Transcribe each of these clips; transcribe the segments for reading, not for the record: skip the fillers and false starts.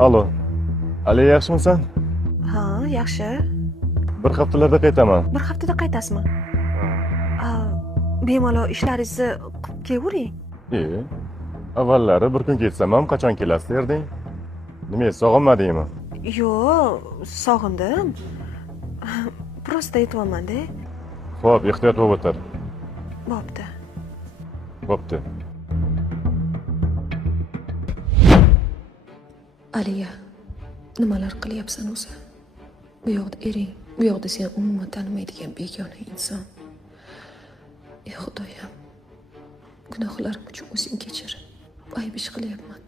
Alo. Ali, yaxshimisan? Ha, yaxshi. Bir haftalarda qaytaman. Bir haftada qaytasizmi? Bemalol ishlaringizni qilib kelavering. Avvallari bir kun ketsam ham qachon kelasiz derding? Nima, sog'inmadingmi? Yo'q, sog'indim. Prosta aytyapman-da. Xo'p, ehtiyot bo'lib o'tir. Bo'pti. Bo'pti. Aliya, nimalar qilyapsan o'zi? Bu yoqda ering, bu yoqda sen umuman tanimaydigan begona inson. Ey Xudoyim, gunohlarim uchun o'zing kechir. Ayb ish qilyapman.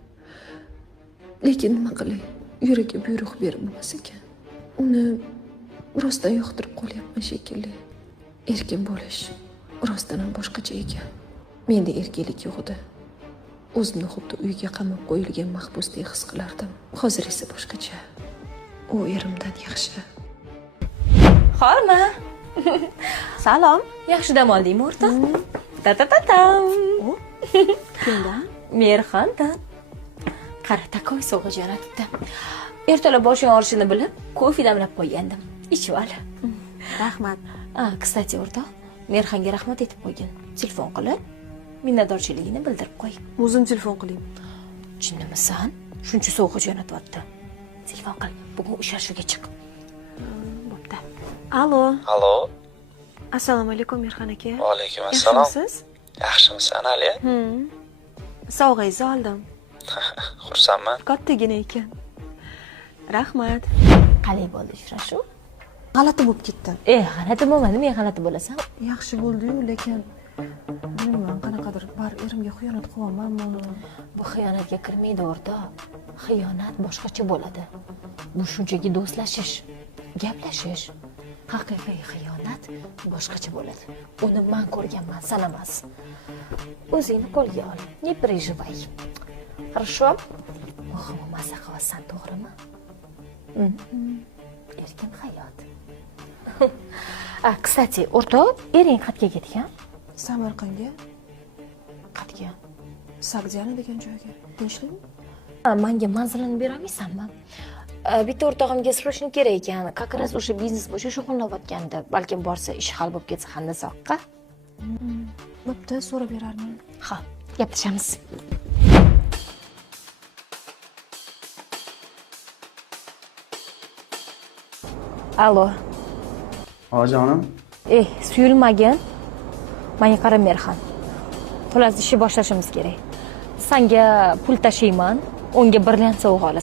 Lekin nima qilay? Yuragiga buyruq berib bo'lmas ekan. Uni rostdan yoqtirib qolyapman shekilli. Erkin bo'lish rostdan ham boshqacha ekan. Menda erkinlik yo'q edi. O'zimni xuddi uyga qamab qo'yilgan mahbusdek his qilardim. Hozir esa boshqacha. U erimdan yaxshi. Xorma. Salom. Yaxshi dam oldingmi, o'rtoq? Ta-ta-ta-tam. Kimdan? Merxondan. Qara, takoy sovg'a jo'natibdi. Ertalab boshing og'rishini bilib, kofe damlab qo'ygandim. Ichib ol. Rahmat. Kstati, o'rtoq, Merxonga rahmat aytib qo'ygin. Telefon qilib, minnatdorchiligini bildirib qo'y. O'zim telefon qiling. Chinnimisan? Shuncha sovg'a jo'natyapti. Telefon qil. Bugun uchrashuvga chiq. Bo'pti. Alo. Alo. Assalomu alaykum Merxon aka. Va alaykum assalom. Yaxshimisiz? Yaxshimisan, Ali? Sovg'angizni oldim. Xursandman. Kattagina ekan. Rahmat. Qalay bo'ldi uchrashuv? G'alati bo'lib ketdi. G'alati bo'lmadi, men g'alati bo'lasan. Yaxshi bo'ldi-yu, lekin bilmayman, qanaqadir bar erimga xiyonat qilyapmanmi? Bu xiyonatga kirmaydi, o'rtoq. Xiyonat boshqacha bo'ladi. Bu shunchaki do'stlashish, gaplashish. Haqiqiy xiyonat boshqacha bo'ladi. Uni men ko'rganman, san emas. O'zingni qo'lga ol. Не переживай. Хорошо? Muhimi maza qilasan, to'g'rimi? Erkin hayot. Kstati, o'rtoq, ering qayerga ketgan? Samarqandga, Qayerga? Sagdiana degan joyga. Tinchlikmi? Menga manzilini bera olmaysanmi? Bitta o'rtog'imga срочно kerak ekan. Как раз o'sha biznes bo'yicha shug'ullanayotgandi. Balkim borsa ish hal bo'lib ketsa Handazoqqa. Bo'pti, so'rab berarman. Ha, gaplashamiz. Alo. Jonim. Suyulmagin. Menga qara Merxon. Xullas ishni boshlashimiz kerak. Senga pul tashiyman, unga brilliant sovg'a olasan.